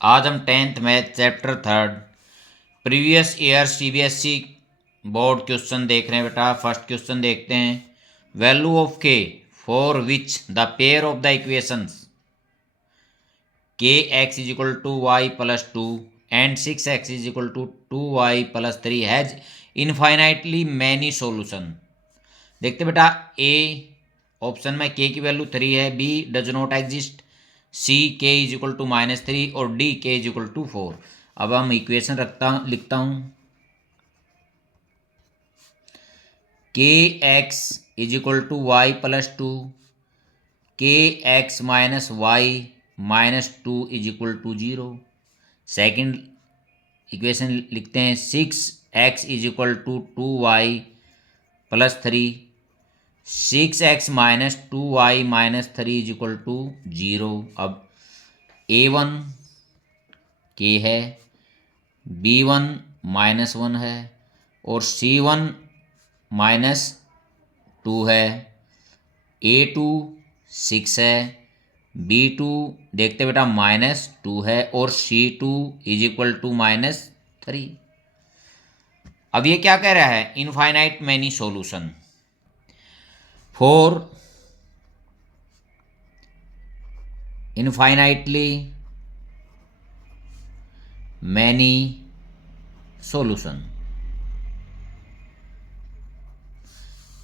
आज हम 10th math chapter 3 previous year CBSE board question देख रहे हैं बेटा। फर्स्ट क्वेश्चन देखते हैं। Value of k for which the pair of the equations k x is equal to y plus 2 and 6x is equal to 2y plus 3 has infinitely many solution. देखते बेटा, A option में के की value 3 है, B does not exist, सी के is equal to -3 और D के is equal to 4। अब हम इक्वेशन लिखता हूं। के x is equal to y plus 2, के x minus y minus 2 is equal to 0। Second equation लिखते हैं 6x is equal to 2y plus 3, 6x minus 2y minus 3 is equal to 0। अब a1 के है, b1 -1 है और c1 -2 है, a2 6 है, b2 देखते बेटा -2 है और c2 इज इक्वल टू -3। अब ये क्या कह रहा है? Infinite many solution for infinitely many solution.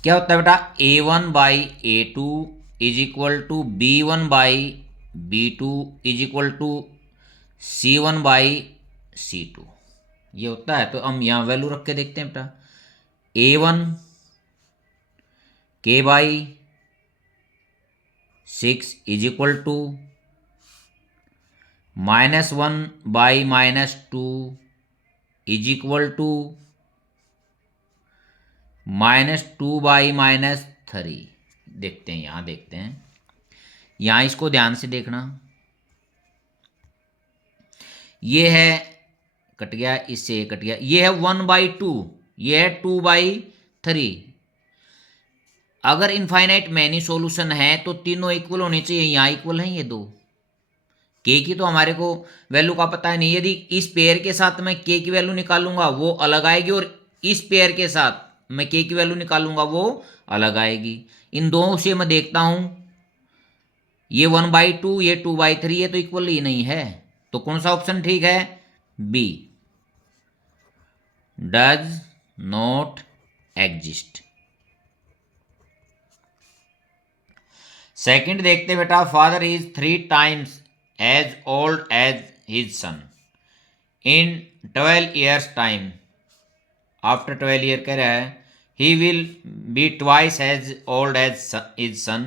क्या होता है बेटा? a1 by a2 is equal to b1 by b2 is equal to c1 by c2। ये होता है। तो हम यहाँ वैल्यू रख के देखते हैं बेटा। a1 k by 6 is equal to -1 by -2 is equal to -2 by -3। देखते हैं, यहाँ देखते हैं, यहाँ इसको ध्यान से देखना। ये है, कट गया, इससे कट गया, ये है 1/2, ये है 2/3। अगर इनफाइनाइट मैनी सॉल्यूशन है तो तीनों इक्वल होने चाहिए। यहाँ इक्वल हैं ये दो। के की तो हमारे को वैल्यू का पता है नहीं। यदि इस पेयर के साथ मैं के की वैल्यू निकालूंगा वो अलग आएगी, और इस पेयर के साथ मैं के की वैल्यू निकालूंगा वो अलग आएगी। इन दोनों से मैं देखता हूं, ये 1/2 ये 2/3 है, तो इक्वल ही नहीं है। तो कौन सा ऑप्शन ठीक है? B, does not exist. Second देखते बेटा। Father is 3 times as old as his son in 12 years time. After 12 year कह रहा है he will be twice as old as his son.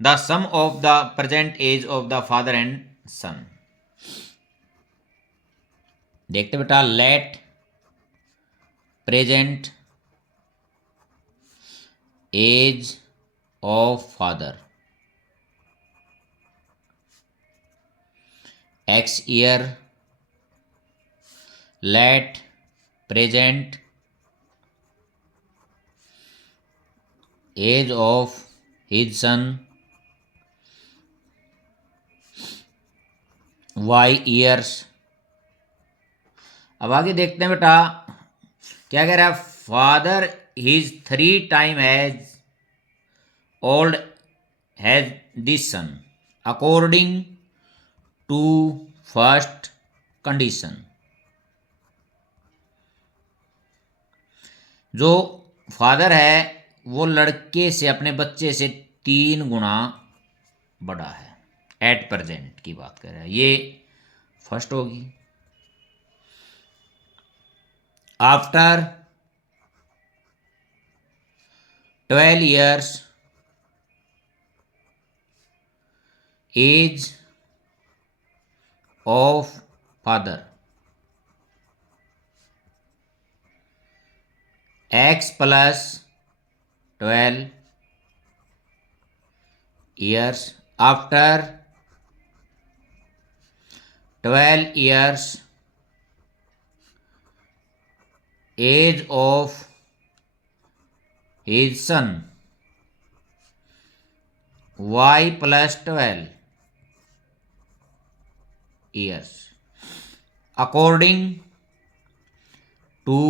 The sum of the present age of the father and son. देखते बेटा, let present age of father x year, let present age of his son y years। अब आगे देखते हैं बेटा, क्या कह रहा है? Father his 3 time as old has this son according to first condition. जो फादर है वो लड़के से, अपने बच्चे से 3 गुना बड़ा है। एट प्रेजेंट की बात कर रहा है, ये फर्स्ट होगी। After 12 years age of father x plus 12 years. After 12 years age of his son y plus 12 years. According to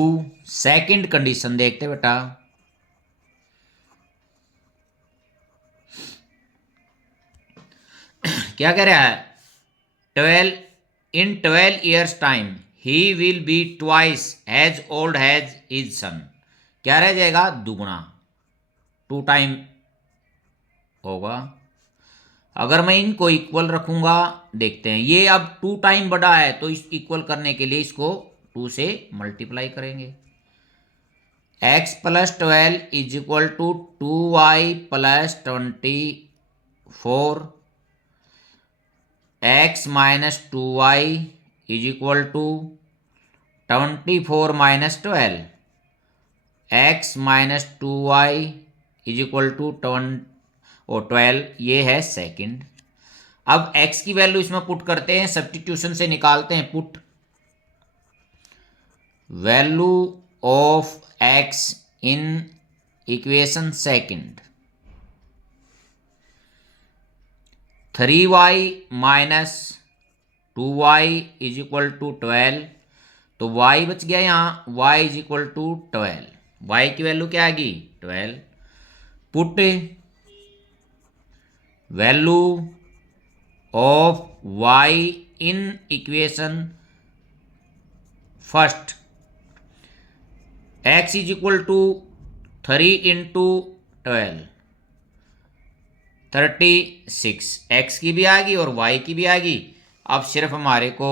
second condition देखते बेटा, क्या कह रहा है, 12 years time he will be twice as old as his son. क्या रह जाएगा, दुगुना, 2 टाइम होगा। अगर मैं इनको इक्वल रखूंगा, देखते हैं, ये अब 2 टाइम बड़ा है तो इस इक्वल करने के लिए इसको 2 से मल्टीप्लाई करेंगे। x plus 12 is equal to 2y plus 24, x minus 2y is equal to 24 minus 12, x minus 2y is equal to 12, ये है सेकंड। अब x की वैल्यू इसमें पुट करते हैं, सब्स्टिट्यूशन से निकालते हैं, put value of x in equation second, 3y minus 2y is equal to 12, तो y बच गया यहाँ, y is equal to 12, y की वैल्यू क्या आएगी 12, put value of y in equation first, x is equal to 3 into 12, 36, x की भी आ गई और y की भी आ गई। अब सिर्फ हमारे को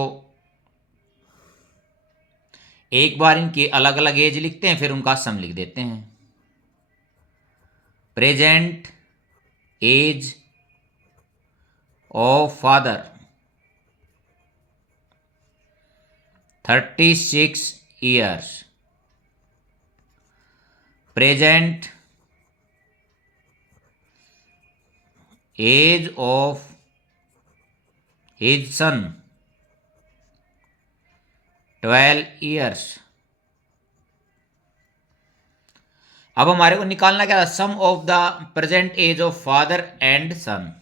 एक बार इनकी अलग अलग एज लिखते हैं, फिर उनका सम लिख देते हैं। Present age of father 36 years, present age of his son 12 years. अब हमारे को निकालना क्या था, sum of the present age of father and son,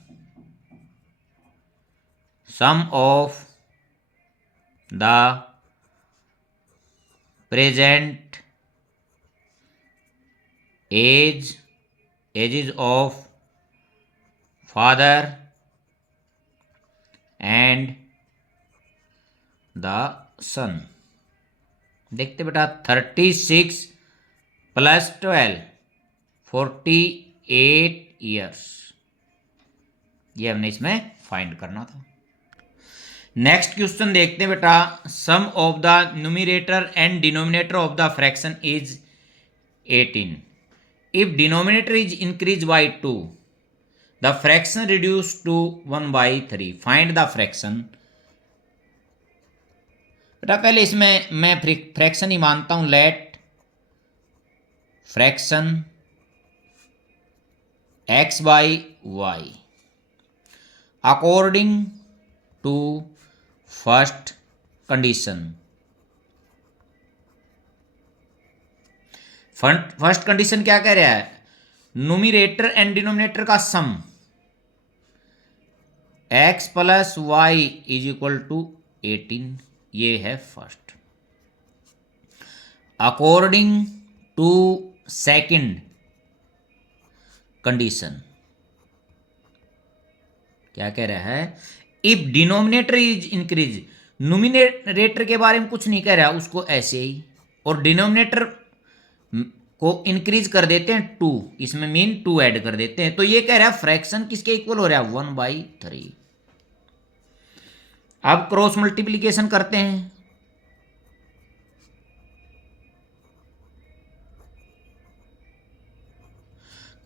sum of the present ages of father and the son. देखते बेटा, 36 प्लस 12 48 ईयर्स, ये हमने इसमें फाइंड करना था। नेक्स्ट क्वेश्चन देखते हैं बेटा, sum of the numerator and denominator of the fraction is 18, if denominator is increase by 2 the fraction reduce to 1/3, find the fraction. बेटा पहले इसमें मैं फ्रैक्शन ही मानता हूं, let fraction x by y according to first condition. First condition क्या कह रहा है, न्यूमरेटर एंड डिनोमिनेटर का sum x plus y is equal to 18, ये है first. According to second condition क्या कह रहा है, if denominator is increase, numerator के बारे में कुछ नहीं कह रहा, उसको ऐसे ही, और डिनोमिनेटर को इंक्रीज कर देते हैं 2, इसमें मीन 2 ऐड कर देते हैं, तो ये कह रहा है फ्रैक्शन किसके इक्वल हो रहा है 1/3। अब क्रॉस मल्टीप्लीकेशन करते हैं,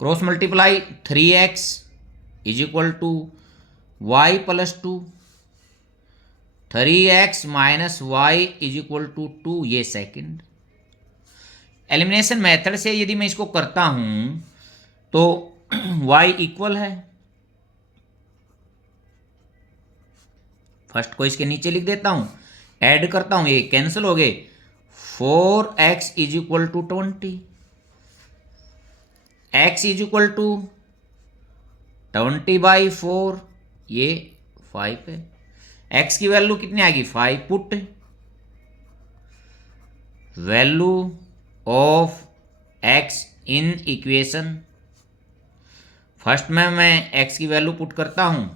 cross multiply 3x is equal to y plus 2, 3x minus y is equal to 2, ये सेकंड। एलिमिनेशन मेथड से यदि मैं इसको करता हूं तो y इक्वल है, फर्स्ट को इसके नीचे लिख देता हूं, ऐड करता हूं, ये कैंसिल हो गए, 4x is equal to 20, x is equal to 20/4, ये 5 है, x की वैल्यू कितनी आ गई 5, put value of x in equation. First में मैं एक्स की वैल्यू पुट करता हूं,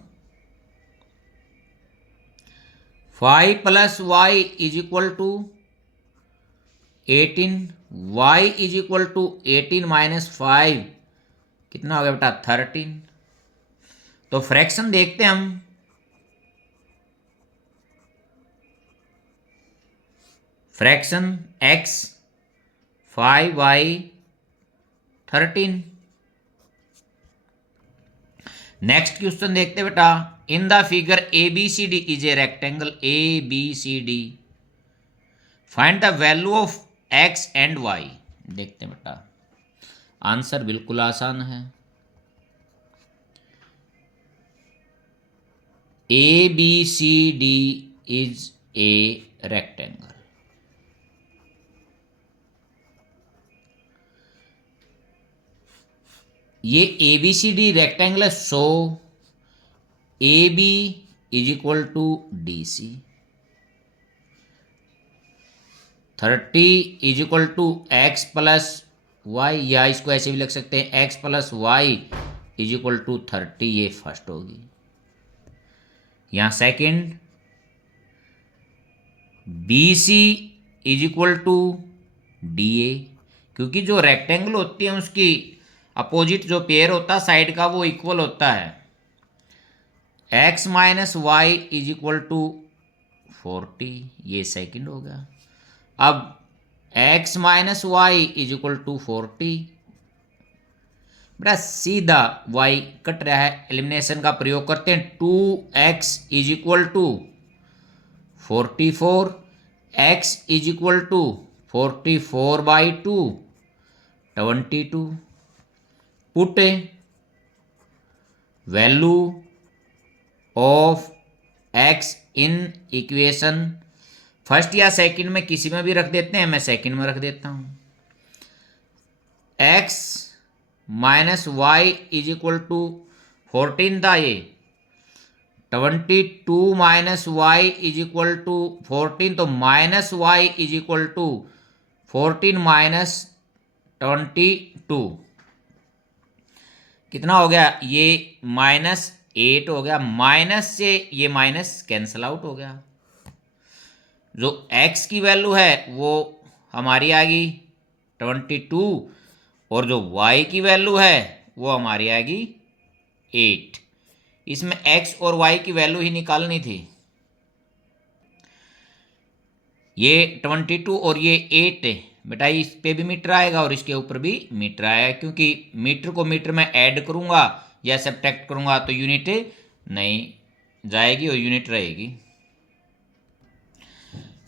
5 + y is equal to 18, y is equal to 18 - 5 कितना हो गया बेटा 13। तो फ्रैक्शन देखते हैं हम, fraction x 5y 13। Next question देखते हैं बेटा, in the figure ABCD is a rectangle ABCD, find the value of x and y। देखते हैं बेटा, आंसर बिल्कुल आसान है। ABCD is a rectangle. ये ABCD रेक्टेंगल है, so AB is equal to DC, 30 is equal to x + y, या इसको ऐसे भी लिख सकते हैं x + y is equal to 30। ये फर्स्ट होगी। यहाँ second, BC is equal to DA, क्योंकि जो रेक्टेंगल होती है उसकी अपोजिट जो पेयर होता है साइड का वो इक्वल होता है। x - y is equal to 40, ये सेकंड हो गया। अब x - y is equal to 40, बेटा सीधा y कट रहा है, एलिमिनेशन का प्रयोग करते हैं। 2x is equal to 44, x is equal to 44/2 22। Put value of x in equation, first या सेकंड में किसी में भी रख देते हैं, मैं सेकंड में रख देता हूं। x - y is equal to 14 था ये, 22 - y इज इक्वल टू 14, तो -y इज इक्वल टू 14 - 22 कितना हो गया, ये -8 हो गया। माइनस से ये माइनस कैंसल आउट हो गया। जो x की वैल्यू है वो हमारी आ गई 22, और जो y की वैल्यू है वो हमारी आ गई 8। इसमें x और y की वैल्यू ही निकालनी थी। ये 22 और ये 8 बेटा, इस पे भी मीटर आएगा और इसके ऊपर भी मीटर आएगा, क्योंकि मीटर को मीटर में ऐड करूंगा या सब्ट्रैक्ट करूंगा तो यूनिट नहीं जाएगी और यूनिट रहेगी।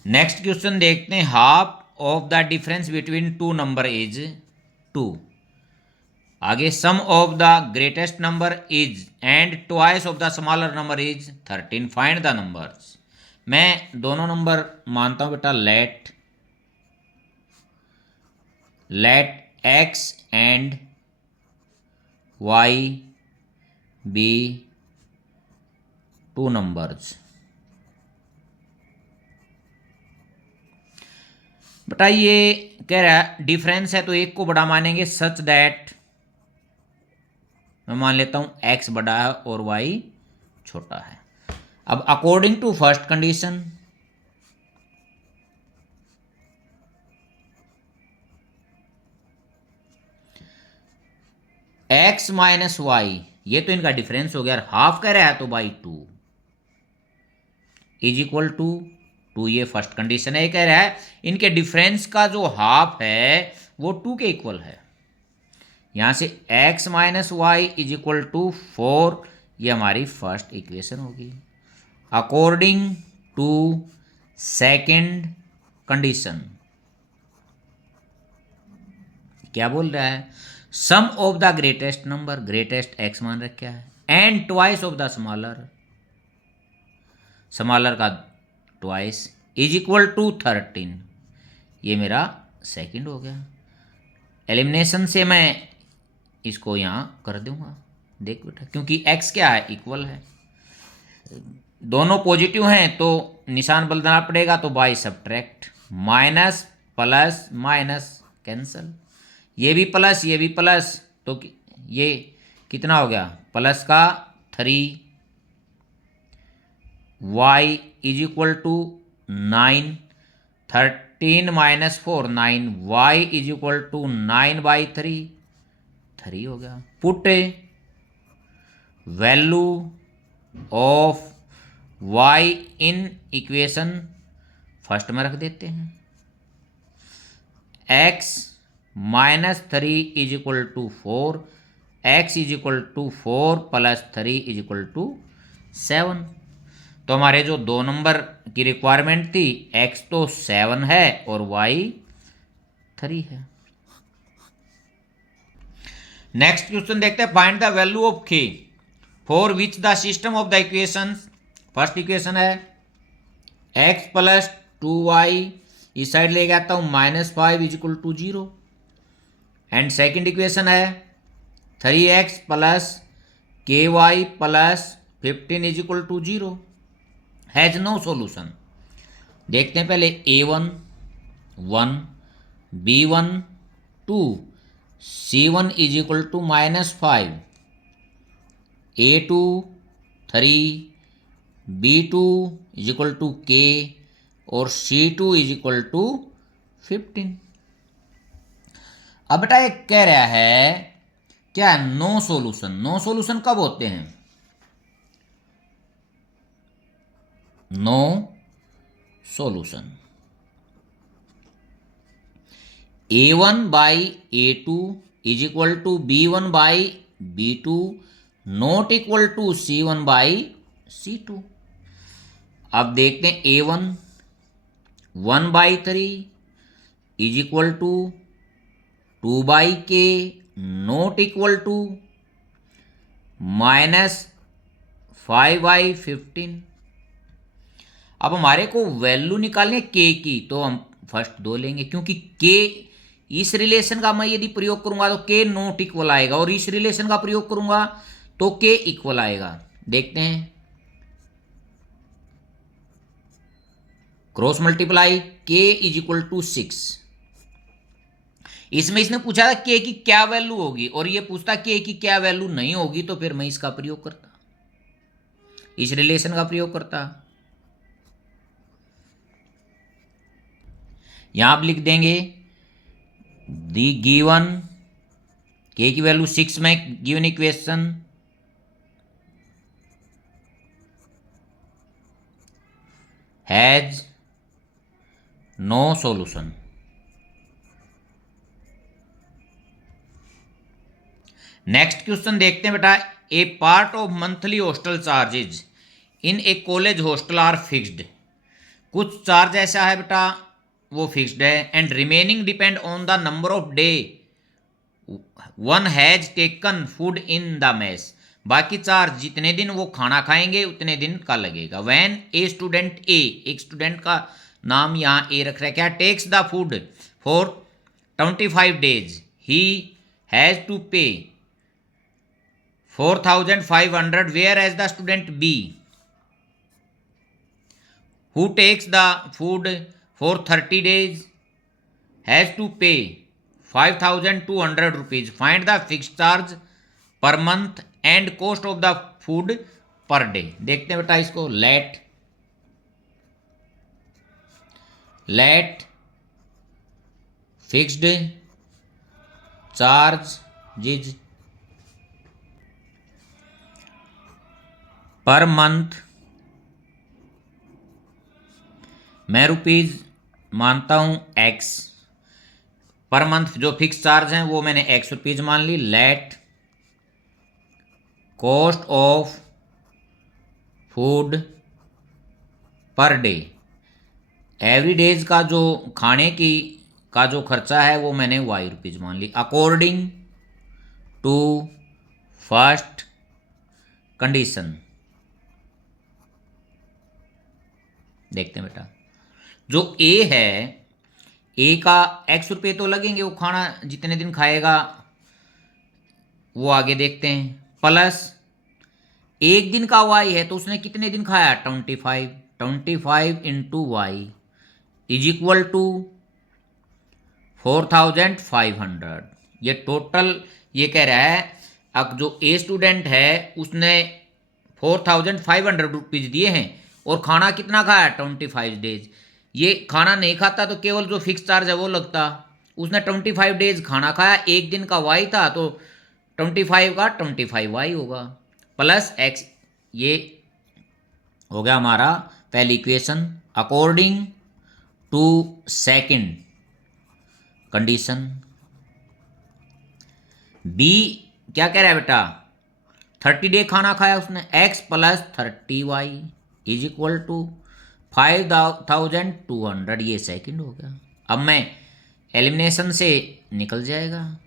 नेक्स्ट क्वेश्चन देखते हैं, half of the difference between two number is 2। आगे sum of the greatest number is and twice of the smaller number is 13, find the numbers. मैं दोनों नंबर मानता हूं बेटा, let x and y be two numbers. बेटा ये कह रहा है डिफरेंस है तो एक को बड़ा मानेंगे, सच दैट मैं मान लेता हूं x बड़ा है और y छोटा है। अब according to first condition, x - y ये तो इनका डिफरेंस हो गया, हाफ कह रहा है तो बाई 2 इज इक्वल टू 2। ये फर्स्ट कंडीशन है। ये कह रहा है इनके डिफरेंस का जो हाफ है वो 2 के इक्वल है। यहां से x - y is equal to 4, ये हमारी फर्स्ट इक्वेशन होगी। अकॉर्डिंग टू सेकंड कंडीशन क्या बोल रहा है, sum of the greatest number, greatest x मान रखा है, and twice of the smaller, smaller का ट्वाइस इज इक्वल टू 13। ये मेरा सेकंड हो गया। एलिमिनेशन से मैं इसको यहाँ कर दूंगा, देख बेटा, क्योंकि x क्या है, इक्वल है, दोनों पॉजिटिव हैं तो निशान बदलना पड़ेगा, तो by subtract, plus minus cancel, ये भी प्लस ये भी प्लस, तो ये कितना हो गया प्लस का 3, y is equal to 9, 13 minus 4 9, y is equal to 9/3, 3 हो गया। Put value of y in equation first में रख देते हैं, x minus 3 is equal to 4, x is equal to 4 plus 3 is equal to 7। तो हमारे जो 2 नंबर की रिक्वायरमेंट थी, x तो 7 है और y 3 है। नेक्स्ट क्वेश्चन देखते हैं, find the value of k for which the system of the equations. First equation है x प्लस 2y, इस साइड ले आता हूं -5 is equal to 0, and second equation है 3x plus ky plus 15 is equal to 0 has no solution. देखते हैं पहले a1 1, b1 2, c1 is equal to -5, a2 3, b2 is equal to k और c2 is equal to 15। अब बेटा एक कह रहा है क्या, नो सॉल्यूशन। नो सॉल्यूशन कब होते हैं, no solution a1/a2 is equal to b1/b2 not equal to c1/c2। अब देखते हैं a1 1/3 is equal to 2/k not equal to -5/15। अब हमारे को वैल्यू निकालनी है k की, तो हम फर्स्ट 2 लेंगे, क्योंकि k इस रिलेशन का मैं यदि प्रयोग करूंगा तो k नॉट इक्वल आएगा, और इस रिलेशन का प्रयोग करूंगा तो k इक्वल आएगा। देखते हैं, cross multiply k is equal to 6। इसमें इसने पूछा था k की क्या वैल्यू होगी, और ये पूछता k की क्या वैल्यू नहीं होगी, तो फिर मैं इसका प्रयोग करता, इस रिलेशन का प्रयोग करता। यहां आप लिख देंगे दी गिवन k की वैल्यू 6 में given equation has no solution. Next question देखते हैं बेटा, a part of monthly hostel charges in a college hostel are fixed. कुछ चार्ज ऐसा है बेटा वो फिक्स्ड है, and remaining depend on the number of day one has taken food in the mess. बाकी चार्ज जितने दिन वो खाना खाएंगे उतने दिन का लगेगा। व्हेन ए स्टूडेंट ए, एक स्टूडेंट का नाम यहाँ ए रख रहा है, क्या, takes the food for 25 days he has to pay 4,500, whereas the student B who takes the food for 30 days has to pay 5,200 rupees. Find the fixed charge per month and cost of the food per day. देखते हैं बेटा इसको, let fixed charges per month, मैं rupees मानता हूं x, per month जो fix charge हैं वो मैंने x रुपीज मान ली। Let cost of food per day, every days का जो खाने की का जो खर्चा है वो मैंने y रुपीज मान ली, अकॉर्डिंग टू फर्स्ट कंडीशन। देखते हैं बेटा, जो ए है, ए का x रुपये तो लगेंगे, वो खाना जितने दिन खाएगा वो आगे देखते हैं, प्लस एक दिन का y है तो उसने कितने दिन खाया 25 into y is equal to 4500। ये टोटल ये कह रहा है, अब जो ए स्टूडेंट है उसने 4500 रुपीज़ दिए हैं और खाना कितना खाया, 25 डेज। ये खाना नहीं खाता तो केवल जो फिक्स चार्ज है वो लगता। उसने 25 डेज खाना खाया, एक दिन का वाई था तो 25 का 25 वाई होगा प्लस एक्स। ये हो गया हमारा पहली equation according to second condition. B क्या कह रहा है बेटा, 30 डे खाना खाया उसने, x plus 30y is equal to 5200। ये सेकंड हो गया। अब मैं एलिमिनेशन से निकल जाएगा,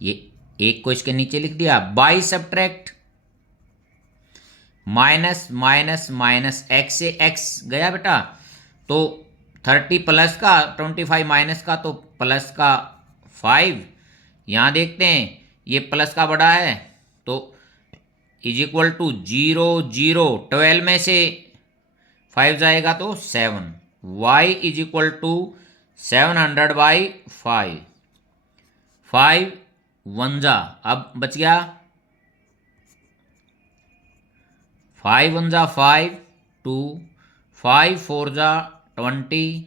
ये एक को इसके नीचे लिख दिया, by subtract minus minus minus x से एक्स गया बेटा, तो 30 प्लस का 25 माइनस का तो प्लस का 5। यहाँ देखते हैं ये प्लस का बड़ा है तो इज इक्वल टू 0 0, 12 में से 5 जाएगा तो 7, y इज इक्वल टू 700/5, 5 1 जा, अब बच गया 5 1 जा 5 2, 5 4 जा 20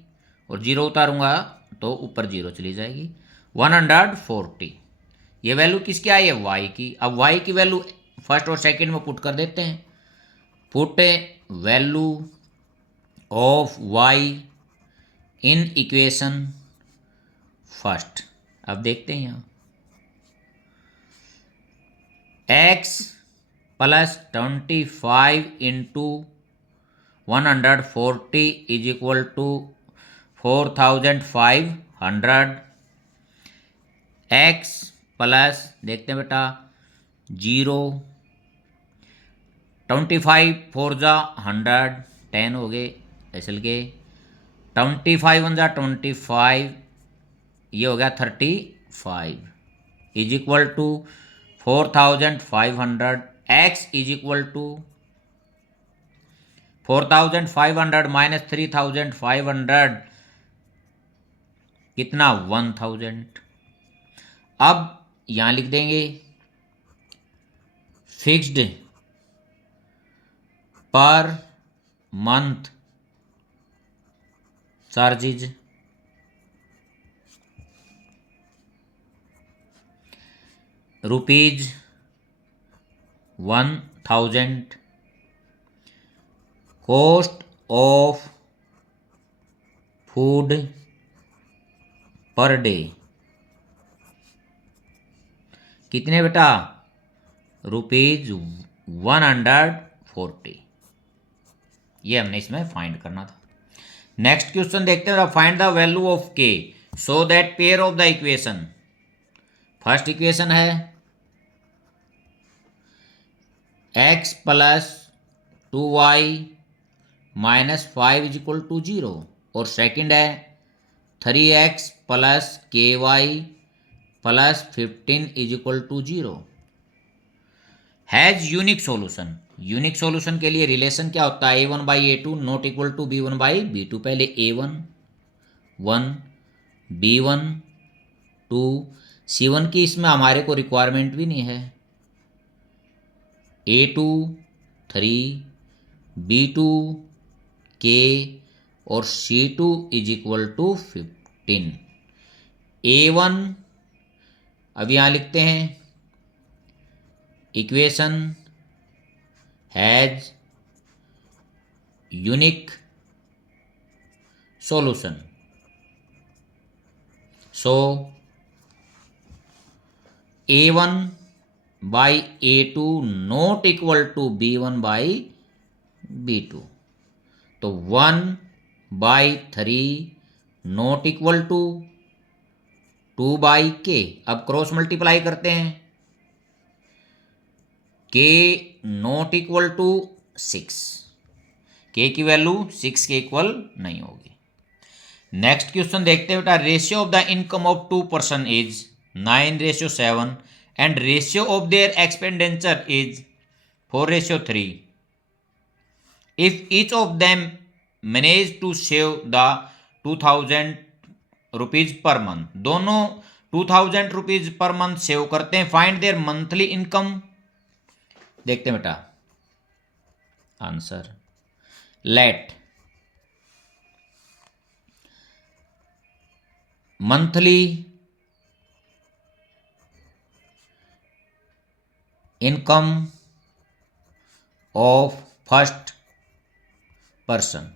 और 0 उतारूंगा तो ऊपर 0 चली जाएगी, 140। ये वैल्यू किसकी आई है, y की। अब y की वैल्यू फर्स्ट और सेकंड में पुट कर देते हैं। Put value of y in equation first. अब देखते हैं यहाँ x plus 25 into 140 is equal to 4500। x plus देखते हैं बेटा 0, 25 4 जा 100, 10 हो गए ऐसे के, 25 1 जा 25, ये हो गया 35 is equal to 4500। x is equal to 4500 minus 3500 कितना, 1000। अब यहां लिख देंगे fixed per month charges ₹1000, cost of food per day कितने बेटा, ₹140। ये हमने इसमें फाइंड करना था। नेक्स्ट क्वेश्चन देखते हैं, find the value of k so that pair of the equation. First equation है x plus 2y minus 5 is equal to 0 और सेकंड है 3x plus ky plus 15 is equal to 0 has unique solution. Unique solution के लिए relation क्या होता है, a1/a2 not equal to b1/b2। पहले a1 1 b1 2, c1 की इसमें हमारे को रिक्वायरमेंट भी नहीं है, a2 3 b2 k और c2 is equal to 15। a1 अब यहाँ लिखते हैं equation has unique solution, so a1/a2 not equal to b1/b2। तो 1/3 नॉट इक्वल टू 2/k। अब क्रॉस मल्टीप्लाई करते हैं, k not equal to 6, k की वैल्यू 6 के इक्वल नहीं होगी। नेक्स्ट क्वेश्चन देखते हैं बेटा, ratio of the income of 2 person is 9:7 and ratio of their expenditure is 4:3। If each of them manage to save the 2000 rupees per month, दोनों 2000 rupees per month save करते हैं। Find their monthly income, देखते हैं बेटा answer. Let monthly income of first person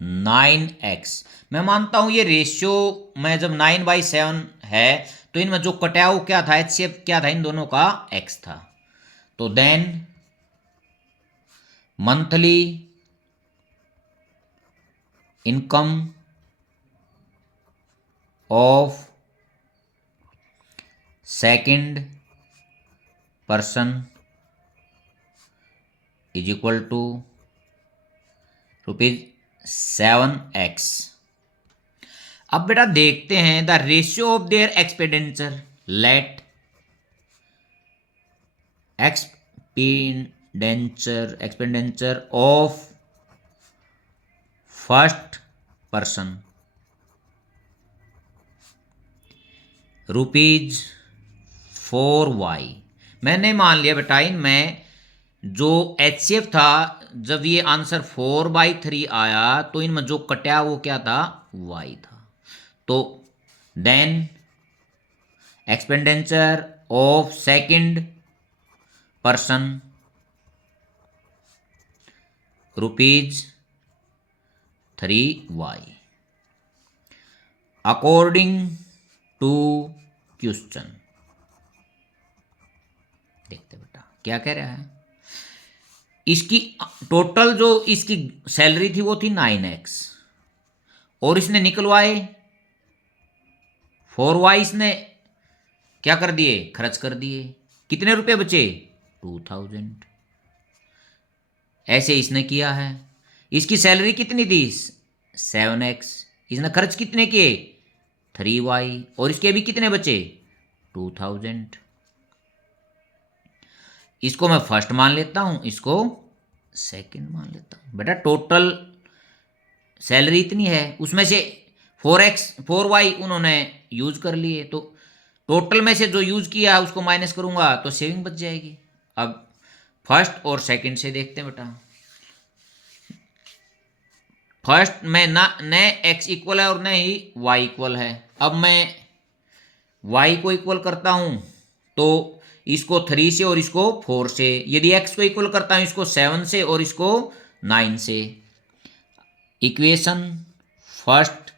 ₹9x। मैं मानता हूं ये रेशियो में जब 9/7 है तो इनमें जो कटा वो क्या था, HCF क्या था, इन दोनों का x था। तो then monthly income of second person is equal to ₹7x। अब बेटा देखते हैं the ratio of their expenditure. Let expenditure of first person ₹4y। मैंने मान लिया बेटा इनमें जो HCF था, जब ये आंसर 4/3 आया तो इनमें जो कटा वो क्या था, y था। तो then expenditure of second person ₹3y according to question. देखते बेटा क्या कह रहा है। इसकी टोटल जो इसकी सैलरी थी वो थी 9x और इसने निकलवाए 4y, इसने क्या कर दिए, खर्च कर दिए। कितने रुपए बचे, 2000। ऐसे इसने किया है। इसकी सैलरी कितनी थी, 7x, इसने खर्च कितने किए, 3y, और इसके अभी कितने बचे, 2000। इसको मैं फर्स्ट मान लेता हूं, इसको सेकंड मान लेता हूं। बेटा टोटल सैलरी इतनी है, उसमें से 4y उन्होंने यूज कर लिए, तो टोटल में से जो यूज किया उसको माइनस करूंगा तो सेविंग बच जाएगी। अब फर्स्ट और सेकंड से देखते हैं बेटा। फर्स्ट में ना न x इक्वल है और न ही y इक्वल है। अब मैं y को इक्वल करता हूं तो इसको 3 से और इसको 4 से, यदि x को इक्वल करता हूं इसको 7 से और इसको 9 से। Equation first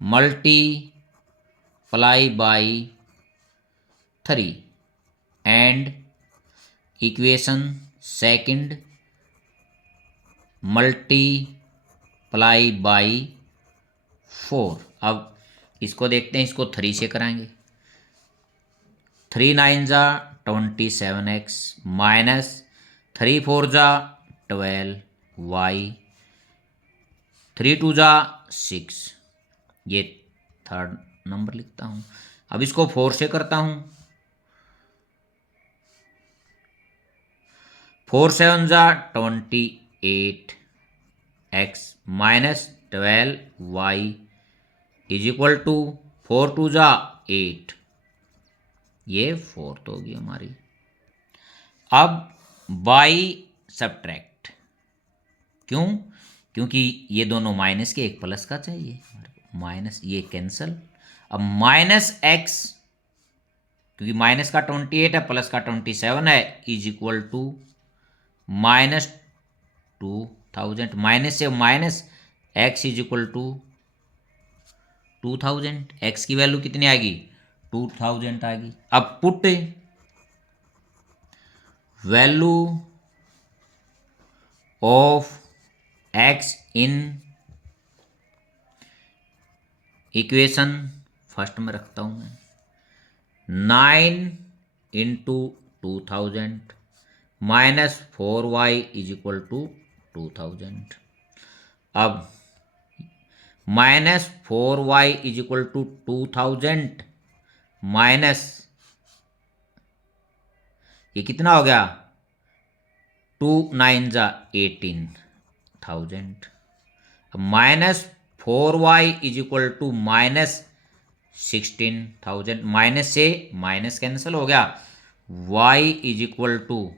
multiply by 3 and equation second multiply by 4। अब इसको देखते हैं, इसको 3 से कराएंगे। 3 9 जा 27x माइनस 3 4 जा 12y, 3 2 जा 6, ये थर्ड नंबर लिखता हूं। अब इसको 4 से करता हूं, 4 7 जा 28x minus 12y is equal to 4 2 जा 8, ये फोर्थ होगी हमारी। अब बाई सब्ट्रैक्ट, क्यों, क्योंकि ये दोनों माइनस के, एक प्लस का चाहिए, माइनस ये कैंसल। अब माइनस एक्स, क्योंकि माइनस का 28 है प्लस का 27 है, इज इक्वल टू -2000। माइनस से minus x is equal to 2000। X की वैल्यू कितनी आएगी, 2000 आएगी। अब put value of x in equation first में रखता हूं मैं, 9 into 2000 minus 4y is equal to 2000। अब minus 4y is equal to 2000 minus ये कितना हो गया, 2 9 जा 18,000। -4y is equal to -16,000। Minus से माइनस कैंसिल हो गया, y is equal two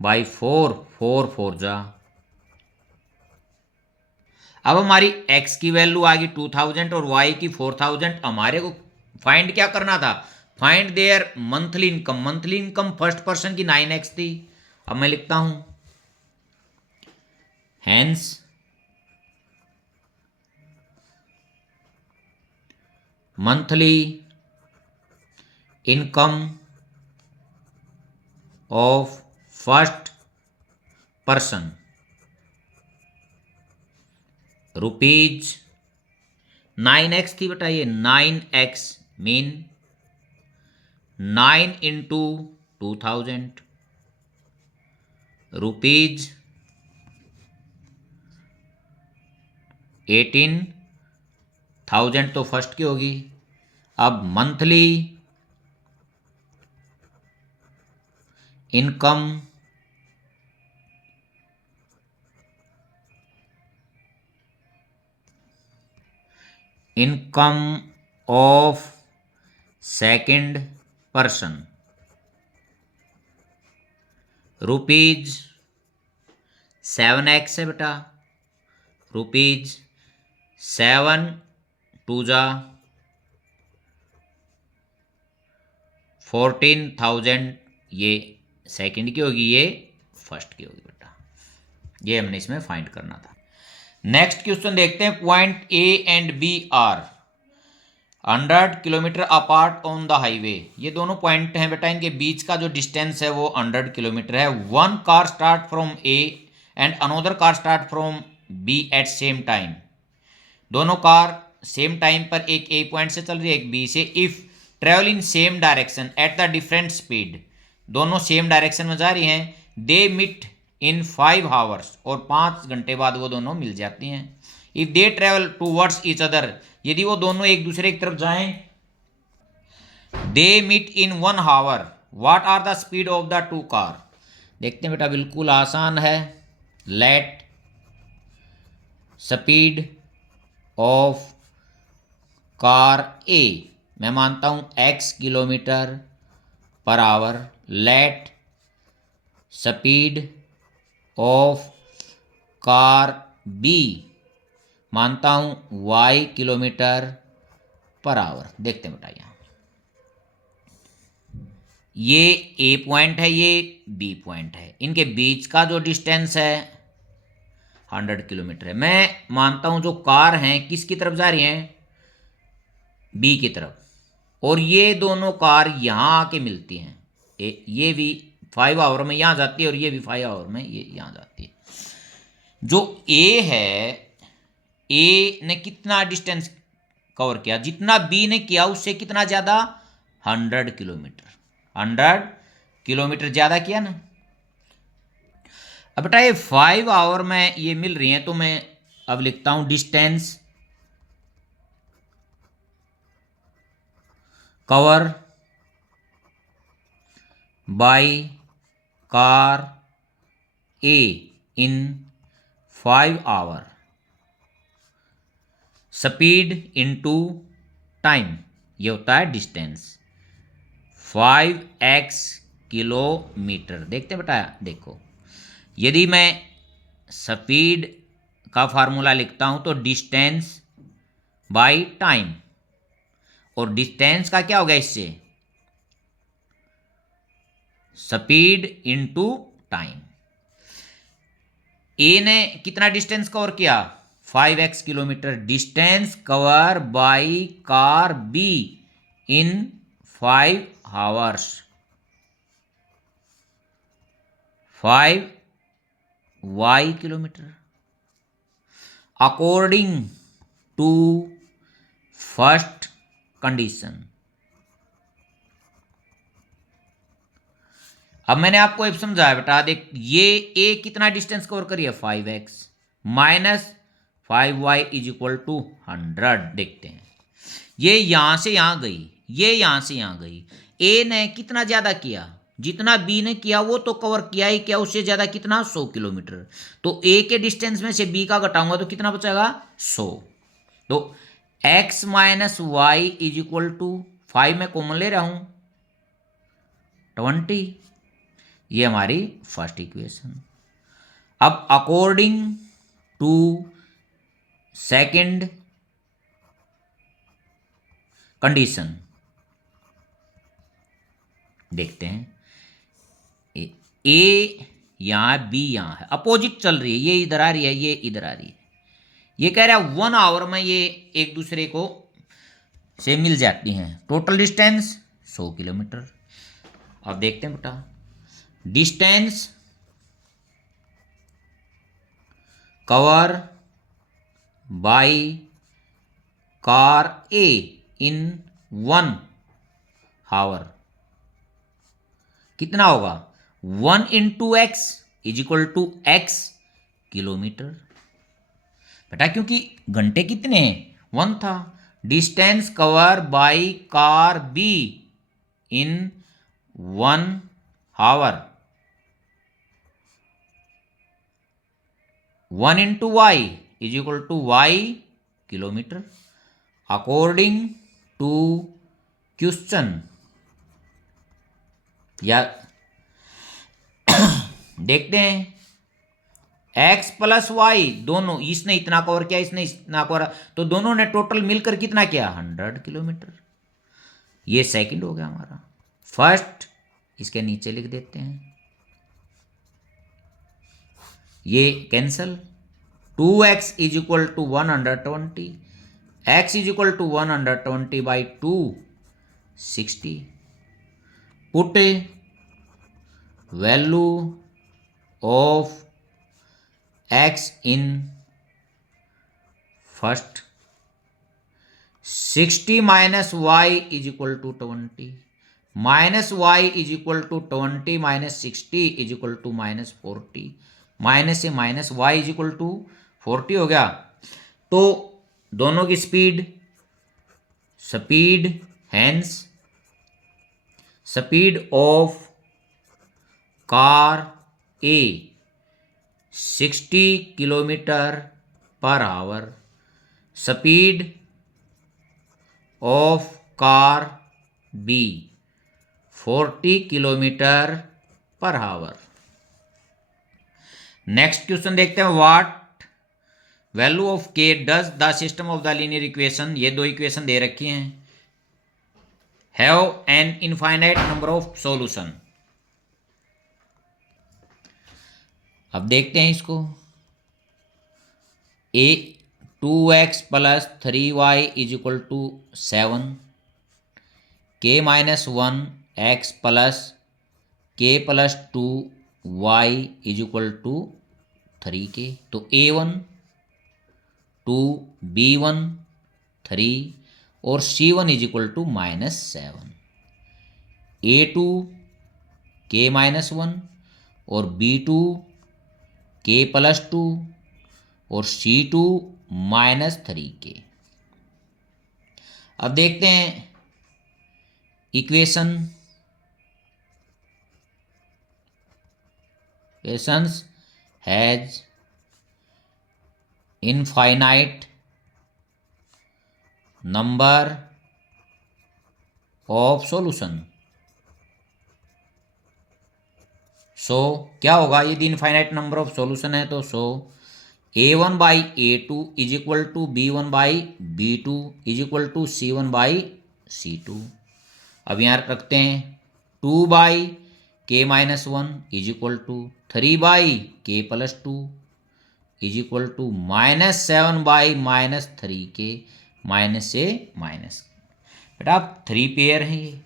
by 4, 4 4 जा। अब हमारी x की वैल्यू आ गई 2000 और y की 4000। हमारे को फाइंड क्या करना था, find their monthly income. Monthly income first person की 9x थी। अब मैं लिखता हूं hence monthly income of first person rupees 9x थी बेटा, ये 9x मीन 9 इंटू 2000 रुपीज 18,000 तो फर्स्ट की होगी। अब monthly income of second person rupees 7x है बेटा, रुपीज 7 2 जा 14,000। ये सेकंड की होगी, ये फर्स्ट की होगी बेटा। ये हमने इसमें फाइंड करना था। नेक्स्ट क्वेश्चन देखते हैं। Point A and B are 100 kilometre apart on the highway. ये दोनों पॉइंट हैं बेटा, इनके बीच का जो डिस्टेंस है वो 100 किलोमीटर है। One car start from A and another car start from B at same time. दोनों कार सेम टाइम पर एक ए पॉइंट से चल रही है, एक बी से। If travel in same direction at the different speed, दोनों सेम डायरेक्शन में जा रही हैं। दे मिट इन 5 आवर्स, और 5 घंटे बाद वो दोनों मिल जाती हैं। If they travel towards each other, यदि वो दोनों एक दूसरे की तरफ जाएं। They meet in 1 hour, what are the speed of the 2 car. देखते हैं बेटा, बिल्कुल आसान है। Let speed of car A, मैं मानता हूं x kilometre per hour. Let speed of car B, मानता हूं y किलोमीटर पर आवर। देखते हैं बेटा, यहां ये ए पॉइंट है, ये बी पॉइंट है। इनके बीच का जो डिस्टेंस है 100 किलोमीटर है। मैं मानता हूं जो कार हैं किसकी तरफ जा रही हैं, बी की तरफ। और ये दोनों कार यहां आके मिलती हैं। ये भी 5 आवर में यहां जाती है और ये भी 5 आवर में ये यहां जाती है। जो ए है, ए ने कितना डिस्टेंस कवर किया, जितना बी ने किया उससे कितना ज्यादा, 100 किलोमीटर। 100 किलोमीटर ज्यादा किया ना। अब बेटा ये 5 आवर में ये मिल रही हैं, तो मैं अब लिखता हूं distance cover by car A in 5 hour, speed into time, ये होता है डिस्टेंस। 5x kilometre. देखते हैं बेटा, देखो यदि मैं स्पीड का फार्मूला लिखता हूं तो डिस्टेंस बाय टाइम, और डिस्टेंस का क्या होगा इससे, स्पीड इनटू टाइम। ए ने कितना डिस्टेंस कवर किया, 5x kilometre. Distance cover by car B in 5 hours, 5y kilometre. According to first condition. अब मैंने आपको एक समझाया बेटा, देख ये ए कितना डिस्टेंस कवर करिए, 5x minus 5y is equal to 100। देखते हैं, ये यहां से यहां गई, ये यहां से यहां गई। ए ने कितना ज्यादा किया, जितना बी ने किया वो तो कवर किया ही किया, उससे ज्यादा कितना 100 किलोमीटर। तो ए के डिस्टेंस में से बी का घटाऊंगा तो कितना बचेगा 100। तो x minus y is equal to 5 में कॉमन ले रहा हूं 20। ये हमारी फर्स्ट इक्वेशन। अब अकॉर्डिंग टू सेकंड कंडीशन देखते हैं। ए यहां बी यहां है, अपोजिट चल रही है, ये इधर आ रही है, ये इधर आ रही है। ये कह रहा है 1 आवर में ये एक दूसरे को से मिल जाती हैं। Total distance 100 kilometre. अब देखते हैं बेटा, distance cover by car A in 1 hour कितना होगा, 1 into x is equal to x kilometre. बेटा क्योंकि घंटे कितने हैं 1 था, distance cover by car B in 1 hour 1 into y is equal to y kilometre. According to question या देखते हैं, x प्लस वाई दोनों, इसने इतना कवर किया इसने इतना कवर, तो दोनों ने टोटल मिलकर कितना किया 100 किलोमीटर। ये सेकंड हो गया हमारा। फर्स्ट इसके नीचे लिख देते हैं, ये cancel. 2x is equal to 120, x is equal to 120 by 2 60। Put value of x in first, 60 minus y is equal to 20, minus y is equal to 20 minus 60 is equal to minus 40, minus से minus y is equal to 40 हो गया। तो दोनों की speed hence speed of car A 60 kilometre per hour, speed of car B 40 kilometre per hour. Next question देखते हैं, what value of k does the system of the linear equation, ये दो equation दे रखी हैं, have an infinite number of solution. अब देखते हैं इसको, a 2x plus 3y is equal to 7, k minus 1 x plus k plus 2 Y is equal to 3 के। तो a1 2 b1 3 और c1 is equal to -7, a2 के माइनस 1 और b2 के प्लस 2 और c2 -3 के। अब देखते हैं equations has infinite number of solution. So क्या होगा, यदि इनफाइनाइट नंबर ऑफ सॉल्यूशन है तो a1 by a2 is equal to b1 by b2 is equal to c1 by c2। अब यहाँ रखते हैं 2 by k minus 1 is equal to 3 by k plus 2 is equal to -7 by -3 k, minus से minus. बेटा आप 3 pair हैं, ये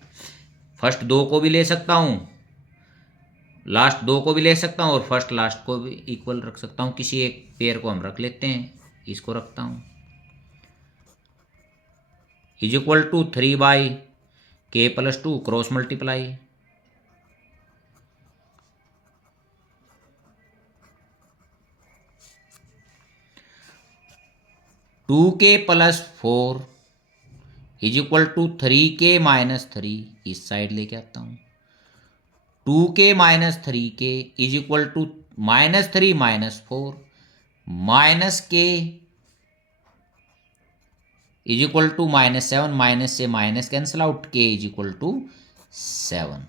first 2 को भी ले सकता हूँ, लास्ट 2 को भी ले सकता हूँ और फर्स्ट लास्ट को भी इक्वल रख सकता हूँ। किसी एक पेयर को हम रख लेते हैं, इसको रखता हूँ is equal to 3 by k plus 2 cross multiply, two k plus 4 is equal to 3k minus 3, इस साइड लेके आता हूँ, 2k minus 3k is equal to minus 3 minus 4, minus k is equal to minus 7, minus से minus cancel out, k is equal to 7,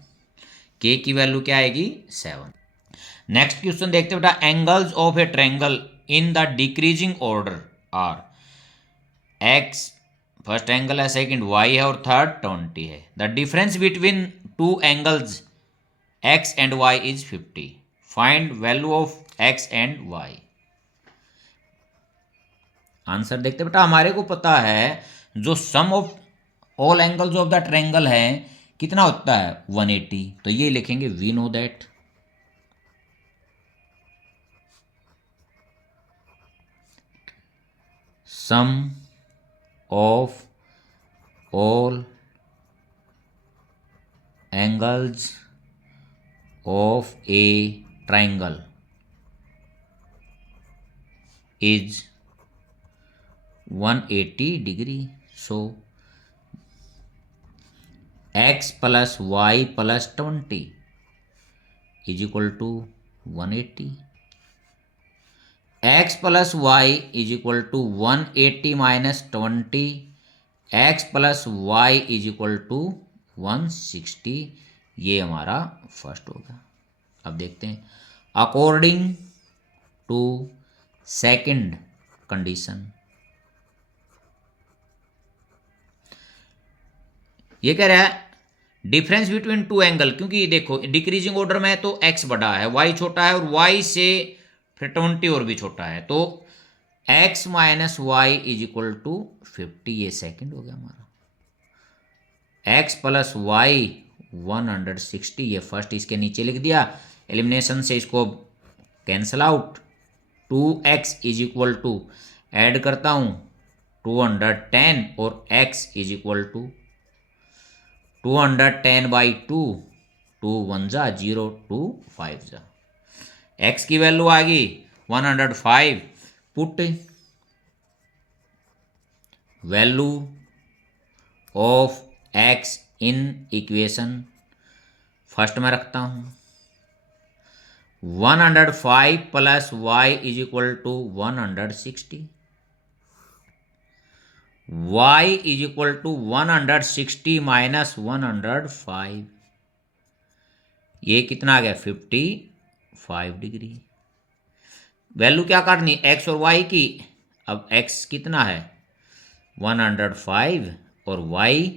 k की value क्या आएगी 7। Next question देखते हैं बेटा, angles of a triangle in the decreasing order are, x first angle है, second y है और थर्ड 20 है। The difference between two angles x and y is 50, find value of x and y। Answer देखते बेटा, हमारे को पता है जो sum of all angles of the triangle है कितना होता है 180, तो ये लिखेंगे we know that sum of all angles of a triangle is 180 degree. So x plus y plus 20 is equal to 180, x plus y is equal to 180 minus 20, x plus y is equal to 160, ये हमारा first होगा। अब देखते हैं according to second condition, ये कह रहा है डिफरेंस बिटवीन टू एंगल, क्योंकि देखो डिक्रीजिंग ऑर्डर में है तो x बड़ा है, y छोटा है और y से फिर 20 और भी छोटा है, तो x minus y is equal to 50, ये सेकंड हो गया हमारा। x प्लस वाई 160, ये फर्स्ट, इसके नीचे लिख दिया, एलिमिनेशन से इसको cancel out, 2x is equal to add करता हूँ 210 और x is equal to 210 by 2, 2 1 जा 0, 2 5 जा, x की वैल्यू आ गई 105, put value of x in equation, first में रखता हूँ 105 plus y is equal to 160, y is equal to 160 minus 105, ये कितना आ गया 55 डिग्री। वैल्यू क्या करनी x और y की, अब x कितना है 105 और y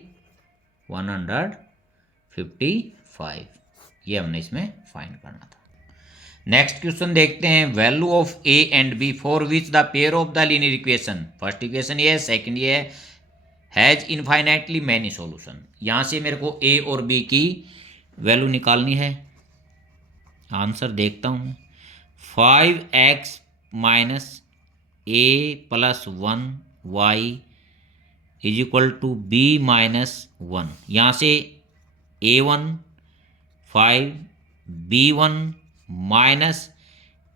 155, ये हमने इसमें फाइंड करना था। नेक्स्ट क्वेश्चन देखते हैं, value of a and b for which the pair of the linear equation, first equation ये है, सेकंड ये है, हैज इनफाइनाइटली मैनी सॉल्यूशन। यहाँ से मेरे को a और b की वैल्यू निकालनी है। आंसर देखता हूँ, 5x minus a plus 1y is equal to b minus 1, यहाँ से a1 5 b1 minus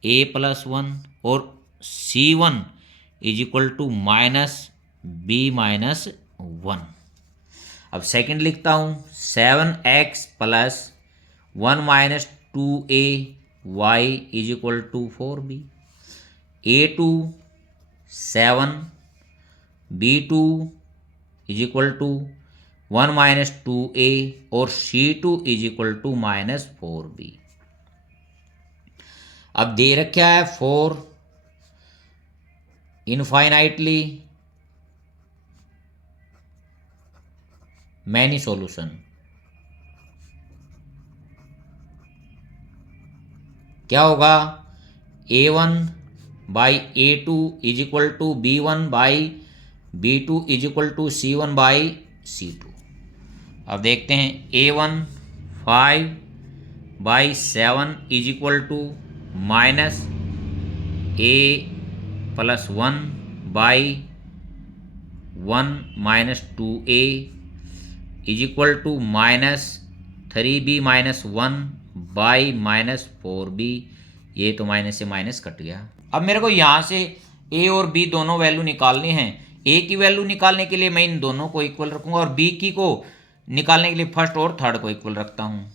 a plus 1 और c1 is equal to minus b minus 1। अब सेकंड लिखता हूँ 7x plus 1 minus 2a y is equal to 4b, a2 7 b2 is equal to 1 minus 2a और c2 is equal to minus 4b। अब दे रखा है for infinitely many solution, क्या होगा a1 by a2 is equal to b1 by b2 is equal to c1 by c2। अब देखते हैं a1 5 by 7 is equal to minus a plus 1 by 1 minus 2a is equal to minus 3b minus 1 by minus 4b, ये तो minus से minus cut गया। अब मेरे को यहाँ से a और b दोनों वैल्यू निकालनी है। ए की वैल्यू निकालने के लिए मैं इन दोनों को इक्वल रखूंगा और बी की को निकालने के लिए फर्स्ट और थर्ड को इक्वल रखता हूँ।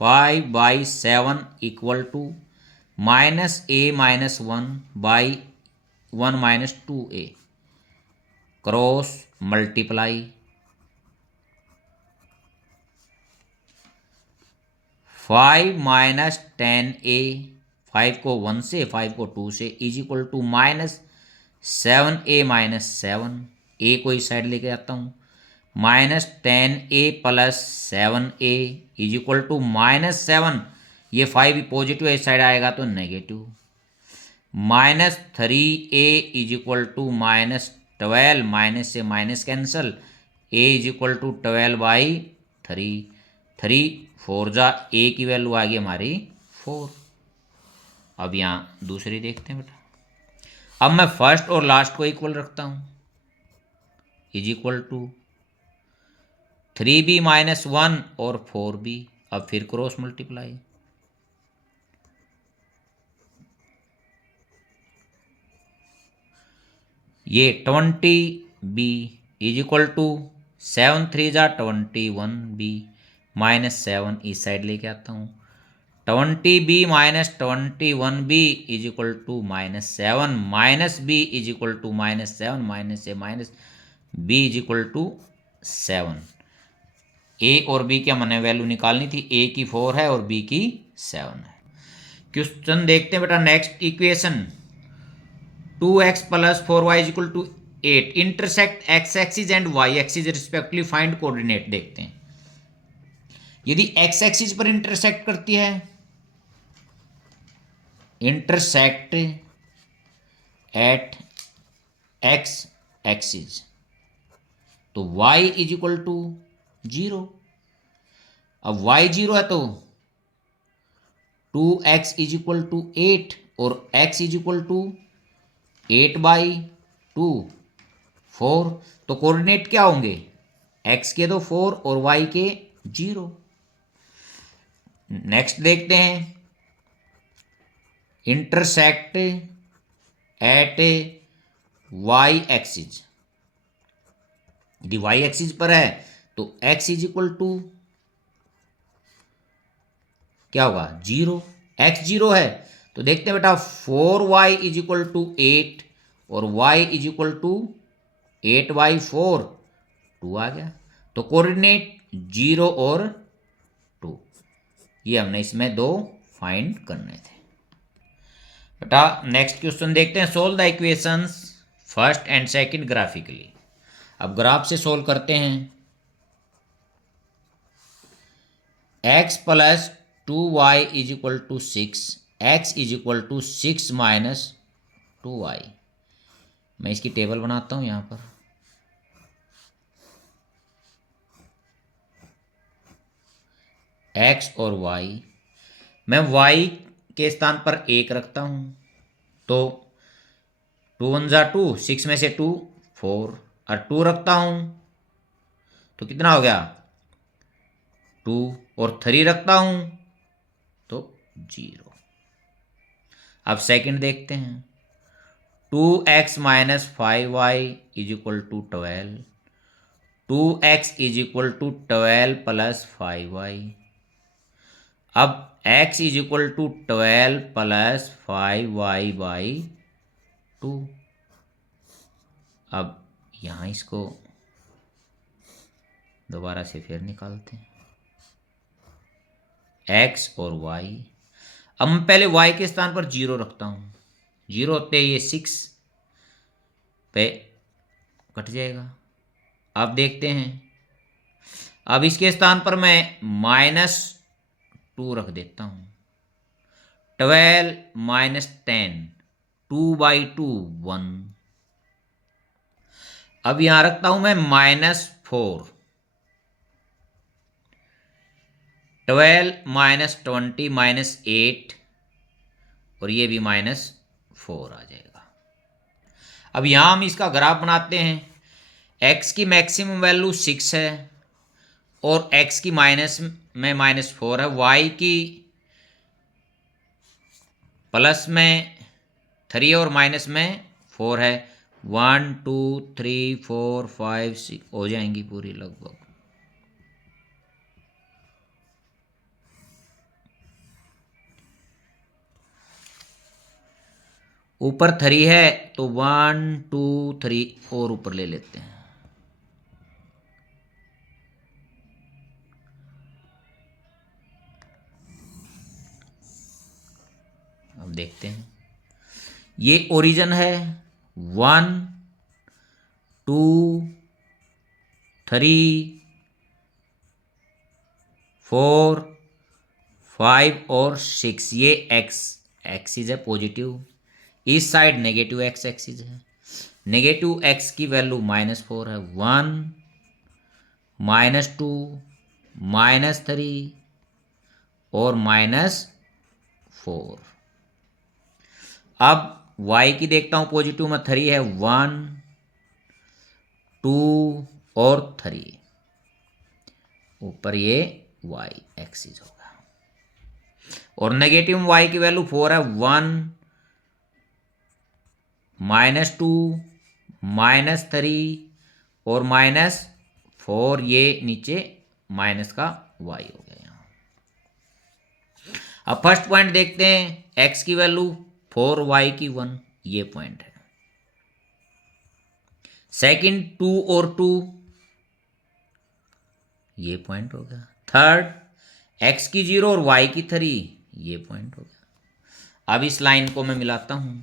5/7 equal to -a-1/1 - 2a cross multiply 5 - 10a, 5 को 1 से 5 को 2 से इज इक्वल टू -7a - 7, ए को इस साइड लेके आता हूँ, -10a + 7a is equal to -7, ये 5 पॉजिटिव इस साइड आएगा तो negative, -3a is equal to -12, minus से minus cancel, a is equal to 12/3, 3 4 जा a की वैल्यू आ गई हमारी 4। अब यहाँ दूसरी देखते हैं बेटा। अब मैं फर्स्ट और लास्ट को इक्वल रखता हूँ, इज इक्वल टू 3b - 1 और 4b, अब फिर क्रॉस मल्टीप्लाई, ये 20b इज इक्वल टू 7 3 जा 21b -7 इस साइड लेके आता हूँ, 20b - 21b is equal to -7, -b is equal to -7, minus से minus, b is equal to 7। A और बी की हमने वैल्यू निकालनी थी, ए की 4 है और बी की 7 है। क्वेश्चन देखते हैं बेटा next equation, 2x + 4y is equal to 8 intersect x axis and y axis respectively, find coordinate. देखते हैं यदि x एक्सिस पर इंटरसेक्ट करती है, इंटरसेक्ट एट x एक्सिस, तो y इज इक्वल टू 0। अब y 0 है तो 2x इज इक्वल टू 8 और x इज इक्वल टू 8/2 4, तो कोऑर्डिनेट क्या होंगे, x के तो 4 और y के 0। नेक्स्ट देखते हैं, इंटरसेक्ट एट y एक्सिस, यदि y एक्सिस पर है तो x इज इक्वल टू क्या होगा 0, x 0 है तो देखते हैं बेटा 4y इज इक्वल टू 8 और y इज इक्वल टू 8/4, 2 आ गया, तो कोऑर्डिनेट 0 और 2, ये हमने इसमें दो फाइंड करने थे बेटा। नेक्स्ट क्वेश्चन देखते हैं, solve the equations first and second graphically. अब ग्राफ से सोल्व करते हैं, x + 2y is equal to 6, x is equal to 6 - 2y। मैं इसकी टेबल बनाता हूं यहां पर, x और y, मैं y के स्थान पर 1 रखता हूं, तो 2 1 जा 2, 6 में से 2 4, और 2 रखता हूं तो कितना हो गया 2, और 3 रखता हूं तो 0। अब सेकंड देखते हैं, 2x - 5y is equal to 12, 2x is equal to 12 + 5y। अब x is equal to 12 + 5y/2। अब यहाँ इसको दोबारा से फिर निकालते हैं, x और y। अब मैं पहले y के स्थान पर 0 रखता हूँ, 0 होते ये 6 पे कट जाएगा। अब देखते हैं, अब इसके स्थान पर मैं -2 रख देता हूँ, 12 - 10, 2/2 1। अब यहां रखता हूं मैं -4, 12 - 20 - 8, और ये भी -4 आ जाएगा। अब यहां हम इसका ग्राफ बनाते हैं, x की मैक्सिमम वैल्यू 6 है और x की माइनस में -4 है, y की प्लस में 3 और माइनस में 4 है, 1 2 3 4 5 6 हो जाएंगी पूरी लगभग। ऊपर 3 है तो 1 2 3 और ऊपर ले लेते हैं। अब देखते हैं, ये ओरिजिन है 1 2 3 4 5 और 6, ये एक्स एक्सिस है पॉजिटिव, इस साइड नेगेटिव एक्स एक्सिस है। नेगेटिव एक्स की वैल्यू -4 है, 1 -2 -3 और -4। अब y की देखता हूं, पॉजिटिव में 3 है, 1 2 और 3, ऊपर ये y एक्सिस होगा। और नेगेटिव में y की वैल्यू 4 है, 1 -2 -3 और -4, ये नीचे माइनस का y हो गया यहाँ। अब फर्स्ट पॉइंट देखते हैं, x की वैल्यू 4 y की 1, ये पॉइंट है। सेकंड 2 और 2, ये पॉइंट हो गया। थर्ड x की 0 और y की 3, ये पॉइंट हो गया। अब इस लाइन को मैं मिलाता हूं,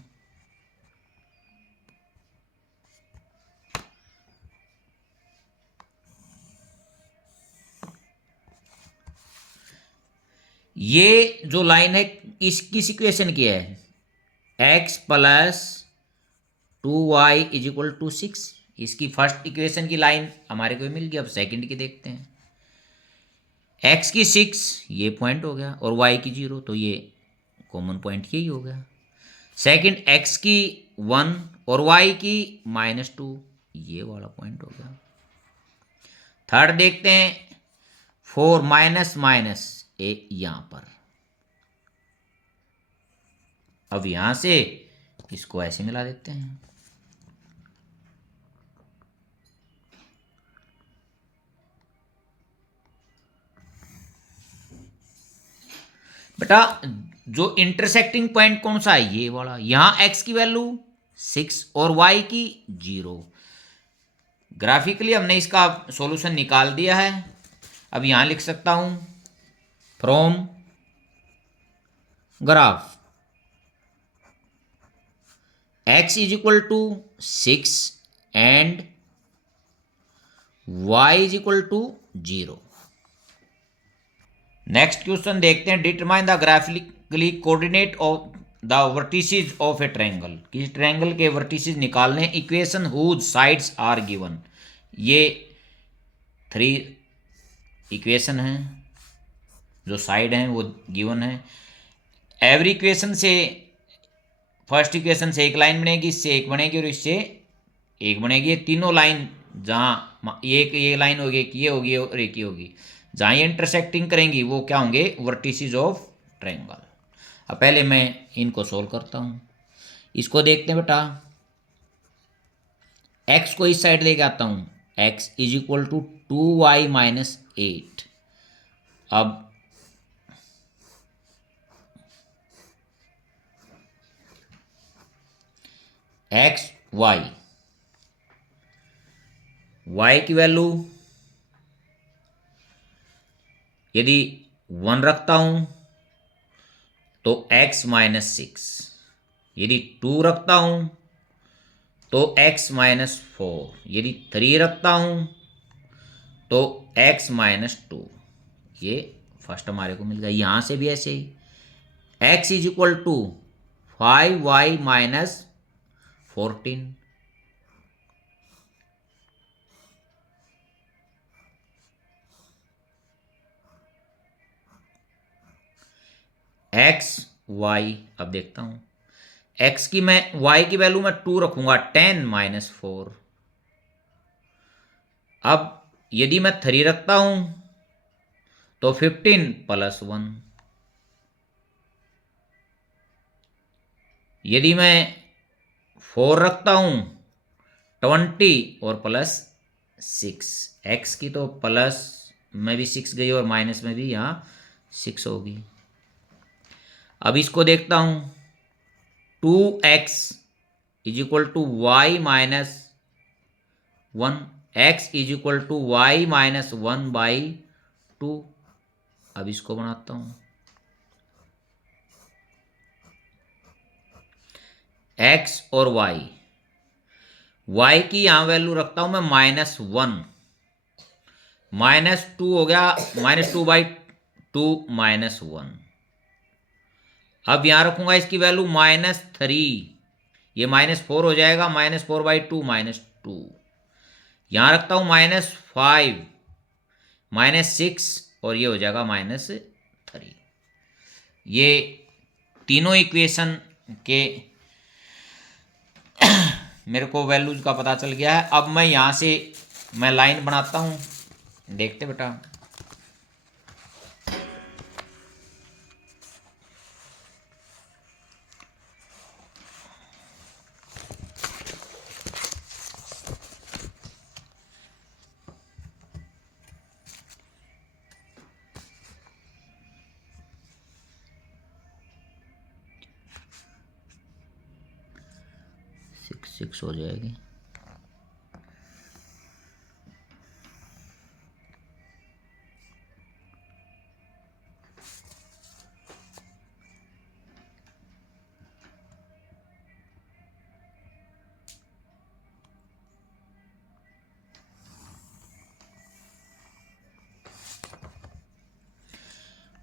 ये जो लाइन है इसकी इक्वेशन क्या है, x plus 2y is equal to 6। इसकी फर्स्ट इक्वेशन की लाइन हमारे को मिल गई। अब सेकंड की देखते हैं, x की 6, ये पॉइंट हो गया, और y की 0, तो ये कॉमन पॉइंट यही हो गया। सेकंड x की 1 और y की -2, ये वाला पॉइंट हो गया। थर्ड देखते हैं, 4 माइनस माइनस ए यहां पर। अब यहां से इसको ऐसे मिला देते हैं। बेटा जो इंटरसेक्टिंग पॉइंट कौन सा है, ये वाला। यहां x की वैल्यू 6 और y की 0। ग्राफिकली हमने इसका सॉल्यूशन निकाल दिया है। अब यहां लिख सकता हूं, from graph x is equal to 6 and y is equal to 0। Next question देखते हैं, determine the graphically coordinate of the vertices of a triangle. किसी ट्रायंगल के वर्टिसेस निकालने, equation whose sides are given. ये 3 इक्वेशन हैं, जो side हैं वो गिवन है। एवरी इक्वेशन से, फर्स्ट इक्वेशन से एक लाइन बनेगी, इससे एक बनेगी और इससे एक बनेगी। ये तीनों लाइन जहाँ एक ये लाइन होगी, एक ये होगी और एक ये होगी, जहाँ ये इंटरसेक्टिंग करेंगी वो क्या होंगे, वर्टिसेस ऑफ ट्रायंगल। अब पहले मैं इनको सोल्व करता हूँ। इसको देखते हैं बेटा, x को इस साइड लेके आता हूँ, x is equal to 2y minus 8। अब x y, y की वैल्यू यदि 1 रखता हूं तो x माइनस 6, यदि 2 रखता हूं तो x माइनस 4, यदि 3 रखता हूं तो x माइनस 2। ये फर्स्ट हमारे को मिल गया। यहां से भी ऐसे ही, x is equal to 5y minus 14। x y, अब देखता हूं, x की मैं y की वैल्यू में 2 रखूंगा, 10 माइनस 4। अब यदि मैं 3 रखता हूं तो 15 प्लस 1। यदि मैं 4 रखता हूं 20 और प्लस 6, एक्स की तो प्लस में भी 6 गई और माइनस में भी यहाँ 6 होगी। अब इसको देखता हूँ, 2x is equal to y minus 1, x is equal to y minus 1/2। अब इसको बनाता हूँ, x और y की यहां वैल्यू रखता हूं मैं -1, -2 हो गया, -2/2 -1। अब यहां रखूंगा इसकी वैल्यू -3, ये -4 हो जाएगा, -4/2 -2। यहां रखता हूं -5, -6 और ये हो जाएगा -3। ये तीनों इक्वेशन के मेरे को वैल्यूज का पता चल गया है। अब मैं यहाँ से मैं लाइन बनाता हूँ, देखते बेटा। सिक्स हो जाएगी।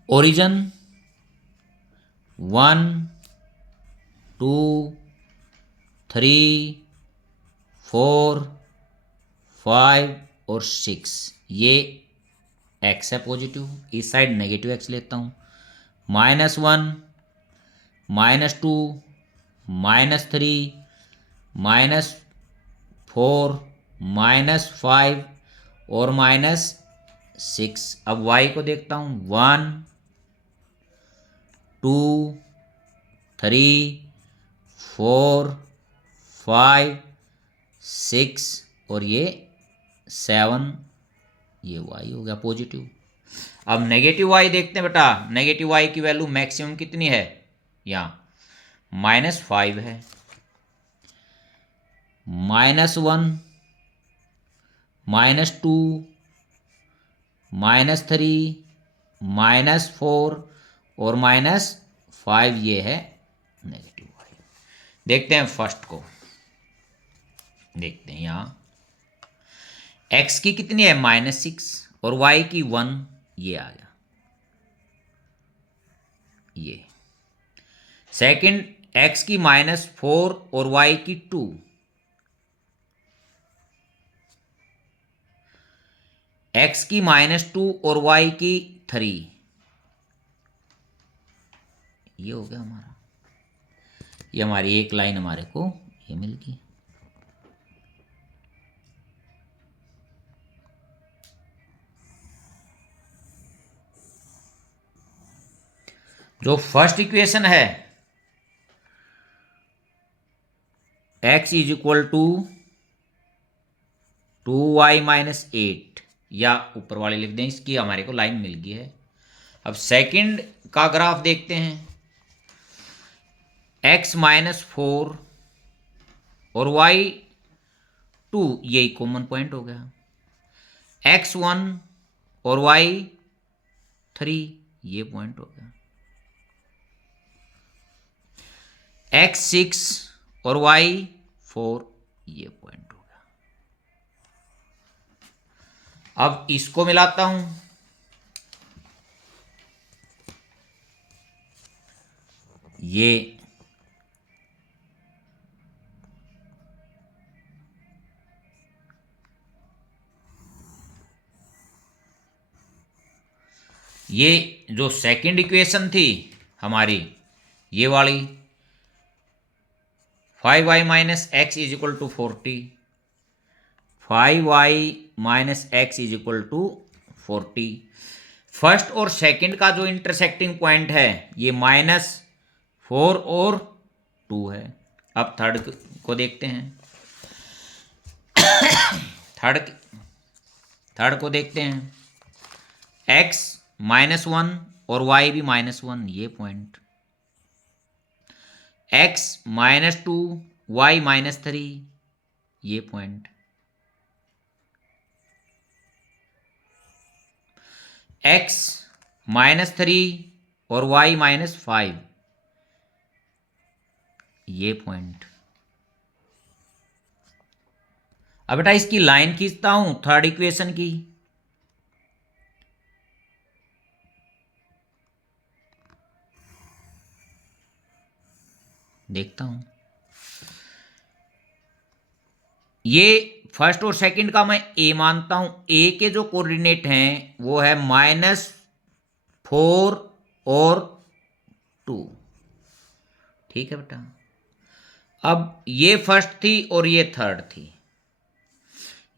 ओरिजिन 1, 2, 3, 4, 5 और 6, ये एक्स है पॉजिटिव। इस साइड नेगेटिव एक्स लेता हूँ, -1, -2, -3, -4, -5 और -6। अब y को देखता हूँ, 1, 2, 3, 4, 5, 6 और ये 7, ये y हो गया पॉजिटिव। अब नेगेटिव y देखते हैं बेटा, नेगेटिव y की वैल्यू मैक्सिमम कितनी है, यहाँ -5 है, -1, -2, -3, -4 और -5, ये है नेगेटिव y। देखते हैं फर्स्ट को, देखते हैं यहाँ x की कितनी है, -6 और y की 1, ये आ गया। ये सेकंड, x की -4 और y की 2, x की -2 और y की 3, ये हो गया हमारा। ये हमारी एक लाइन हमारे को ये मिल गई। जो फर्स्ट इक्वेशन है, x is equal to 2y minus 8, या ऊपर वाले लिख दें, इसकी हमारे को लाइन मिल गई है। अब सेकंड का ग्राफ देखते हैं, x -4 और y 2, यही कॉमन पॉइंट हो गया, x1 और y 3, ये पॉइंट हो गया, x6 और y 4, ये पॉइंट हो गया। अब इसको मिलाता हूं, ये जो सेकंड इक्वेशन थी हमारी, ये वाली 5y minus x is equal to 40, 5y minus x is equal to 40। First और सेकंड का जो इंटरसेक्टिंग पॉइंट है, ये -4 और 2 है। अब थर्ड को देखते हैं, थर्ड को देखते हैं, x -1 और y भी -1, ये पॉइंट, x -2 y -3, ये पॉइंट, x -3 और y -5, ये पॉइंट। अब बेटा इसकी लाइन खींचता हूं थर्ड इक्वेशन की, देखता हूं। ये फर्स्ट और सेकंड का मैं ए मानता हूं, ए के जो कोऑर्डिनेट हैं वो है -4 और 2, ठीक है बेटा। अब ये फर्स्ट थी और ये थर्ड थी,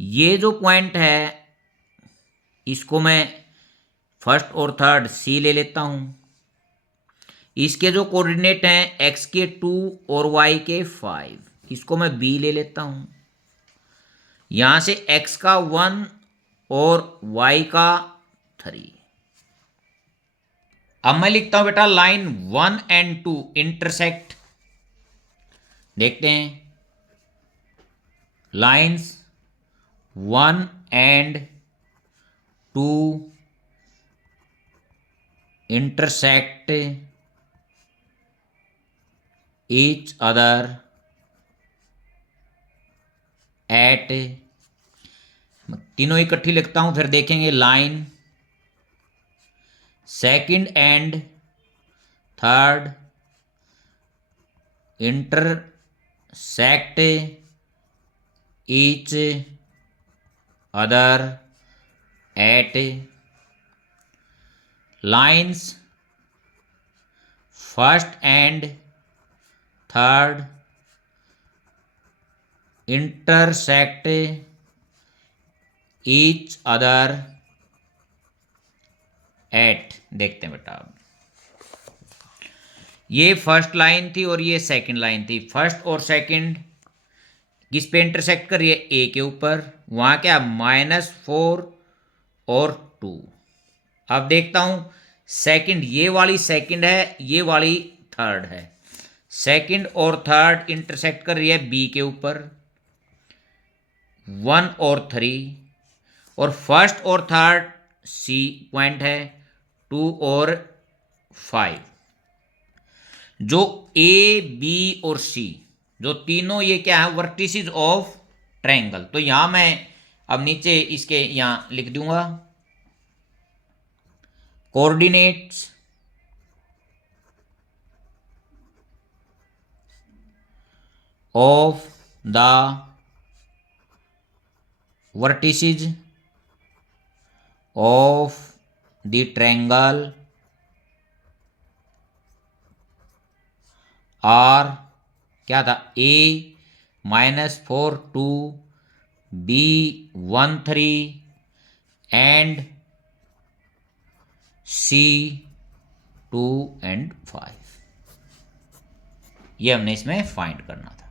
ये जो पॉइंट है इसको मैं फर्स्ट और थर्ड सी ले लेता हूं, इसके जो कोऑर्डिनेट हैं एक्स के 2 और वाई के 5, इसको मैं बी ले लेता हूं। यहां से एक्स का 1 और वाई का 3। अब मैं लिखता हूं बेटा लाइन 1 एंड 2 इंटरसेक्ट, देखते हैं। Lines 1 and 2 intersect each other at, तीनों इकट्ठी लिखता हूं फिर देखेंगे। Line second and third intersect each other at, lines first and third intersect each other at, देखते हैं बेटा। अब ये फर्स्ट लाइन थी और ये सेकंड लाइन थी, फर्स्ट और सेकंड किस पे इंटरसेक्ट कर रही है, ए के ऊपर, वहां क्या -4 और 2। अब देखता हूं सेकंड, ये वाली सेकंड है, ये वाली थर्ड है, सेकंड और थर्ड इंटरसेक्ट कर रही है बी के ऊपर 1 और 3, और फर्स्ट और थर्ड सी पॉइंट है 2 और 5। जो ए बी और सी जो तीनों ये क्या है, वर्टिसेस ऑफ ट्रायंगल। तो यहां मैं अब नीचे इसके यहां लिख दूंगा coordinates of the vertices of the triangle are क्या था, a -4 2, b 1 3 and c 2 and 5। ये हमने इसमें फाइंड करना था।